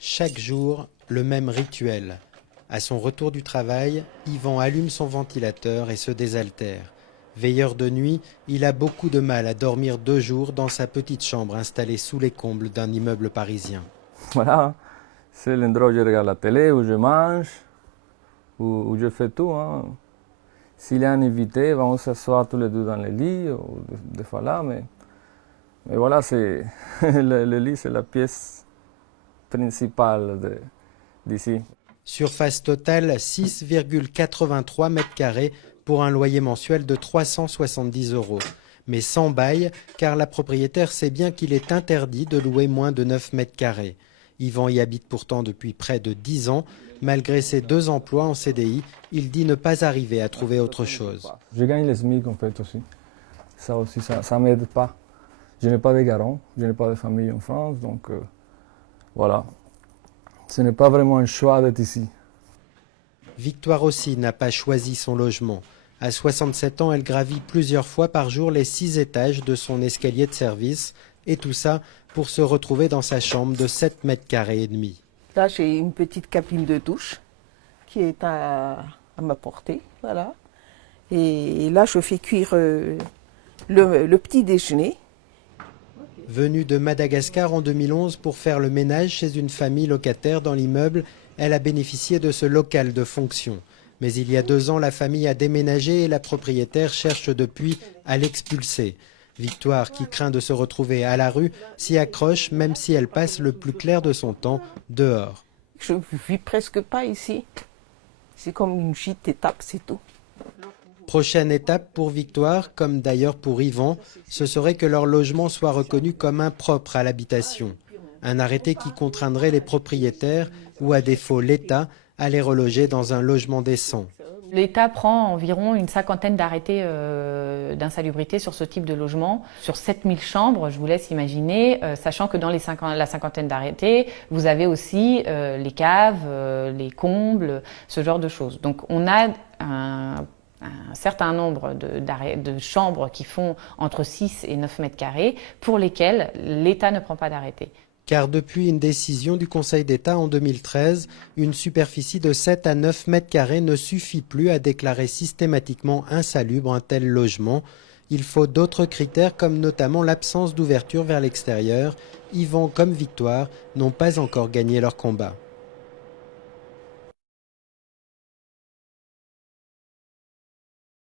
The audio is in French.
Chaque jour, le même rituel. À son retour du travail, Yvan allume son ventilateur et se désaltère. Veilleur de nuit, il a beaucoup de mal à dormir 2 jours dans sa petite chambre installée sous les combles d'un immeuble parisien. Voilà, c'est l'endroit où je regarde la télé, où je mange, où je fais tout. Hein. S'il y a un invité, on s'assoit tous les deux dans le lit, ou des fois là, mais voilà, c'est le lit, c'est la pièce principale d'ici. Surface totale 6,83 m² pour un loyer mensuel de 370 €. Mais sans bail, car la propriétaire sait bien qu'il est interdit de louer moins de 9 m². Yvan y habite pourtant depuis près de 10 ans. Malgré ses 2 emplois en CDI, il dit ne pas arriver à trouver autre chose. Je gagne le SMIC en fait aussi. Ça aussi, ça m'aide pas. Je n'ai pas de garant, je n'ai pas de famille en France, donc voilà. Ce n'est pas vraiment un choix d'être ici. Victoire aussi n'a pas choisi son logement. À 67 ans, elle gravit plusieurs fois par jour les 6 étages de son escalier de service. Et tout ça pour se retrouver dans sa chambre de 7,5 m². Là, j'ai une petite cabine de douche qui est à ma portée. Voilà. Et là, je fais cuire le petit déjeuner. Venue de Madagascar en 2011 pour faire le ménage chez une famille locataire dans l'immeuble, elle a bénéficié de ce local de fonction. Mais il y a 2 ans, la famille a déménagé et la propriétaire cherche depuis à l'expulser. Victoire, qui craint de se retrouver à la rue, s'y accroche même si elle passe le plus clair de son temps dehors. Je ne vis presque pas ici. C'est comme une petite étape, c'est tout. Prochaine étape pour Victoire, comme d'ailleurs pour Yvan, ce serait que leur logement soit reconnu comme impropre à l'habitation. Un arrêté qui contraindrait les propriétaires, ou à défaut l'État, à les reloger dans un logement décent. L'État prend environ une 50aine d'arrêtés d'insalubrité sur ce type de logement. Sur 7000 chambres, je vous laisse imaginer, sachant que dans la 50aine d'arrêtés, vous avez aussi les caves, les combles, ce genre de choses. Donc on a un certain nombre de chambres qui font entre 6 et 9 m² pour lesquelles l'État ne prend pas d'arrêté. Car depuis une décision du Conseil d'État en 2013, une superficie de 7 à 9 m² ne suffit plus à déclarer systématiquement insalubre un tel logement. Il faut d'autres critères comme notamment l'absence d'ouverture vers l'extérieur. Yvan comme Victoire n'ont pas encore gagné leur combat.